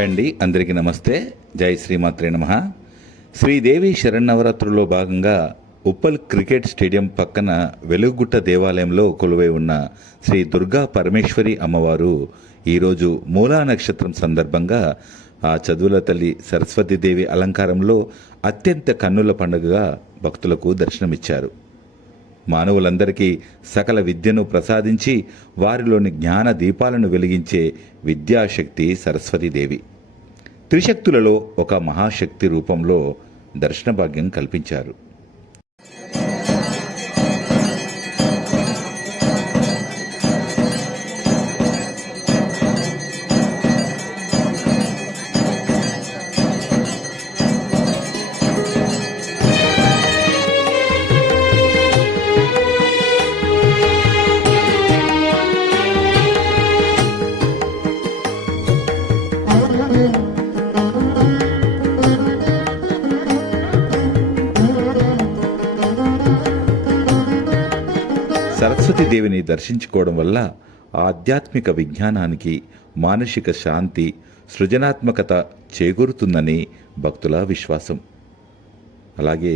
Hi అండి, అందరికీ నమస్తే. జై శ్రీమాత్రే నమః. శ్రీదేవి శరన్నవరాత్రుల్లో భాగంగా ఉప్పల్ క్రికెట్ స్టేడియం పక్కన వెలుగుగుట్ట దేవాలయంలో కొలువై ఉన్న శ్రీ దుర్గా పరమేశ్వరి అమ్మవారు ఈరోజు మూలా నక్షత్రం సందర్భంగా ఆ చదువుల తల్లి సరస్వతీదేవి అలంకారంలో అత్యంత కన్నుల పండుగగా భక్తులకు దర్శనమిచ్చారు. మానవులందరికీ సకల విద్యను ప్రసాదించి వారిలోని జ్ఞాన దీపాలను వెలిగించే విద్యాశక్తి సరస్వతీదేవి. త్రిశక్తులలో ఒక మహాశక్తి రూపంలో దర్శన భాగ్యం కల్పించారు. సరస్వతీదేవిని దర్శించుకోవడం వల్ల ఆధ్యాత్మిక విజ్ఞానానికి, మానసిక శాంతి, సృజనాత్మకత చేకూరుతుందని భక్తుల విశ్వాసం. అలాగే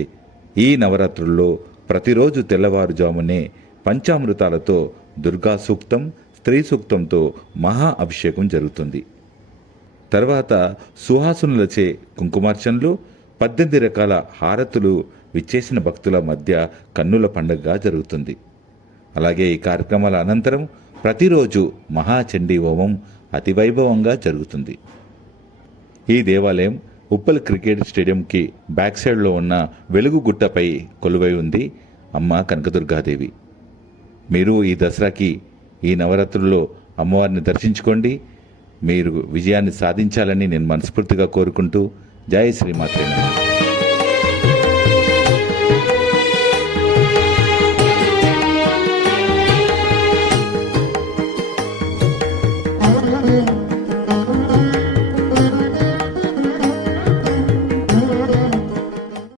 ఈ నవరాత్రుల్లో ప్రతిరోజు తెల్లవారుజామునే పంచామృతాలతో దుర్గా సూక్తం, స్త్రీ సూక్తంతో మహా అభిషేకం జరుగుతుంది. తర్వాత సుహాసునులచే కుంకుమార్చనలు, 18 రకాల హారతులు విచ్చేసిన భక్తుల మధ్య కన్నుల పండుగగా జరుగుతుంది. అలాగే ఈ కార్యక్రమాల అనంతరం ప్రతిరోజు మహాచండీ హోమం అతివైభవంగా జరుగుతుంది. ఈ దేవాలయం ఉప్పల్ క్రికెట్ స్టేడియంకి బ్యాక్ సైడ్లో ఉన్న వెలుగుగుట్టపై కొలువై ఉంది అమ్మ కనకదుర్గాదేవి. మీరు ఈ దసరాకి, ఈ నవరాత్రుల్లో అమ్మవారిని దర్శించుకోండి. మీరు విజయాన్ని సాధించాలని నేను మనస్ఫూర్తిగా కోరుకుంటూ జై శ్రీమాత్రే నమః.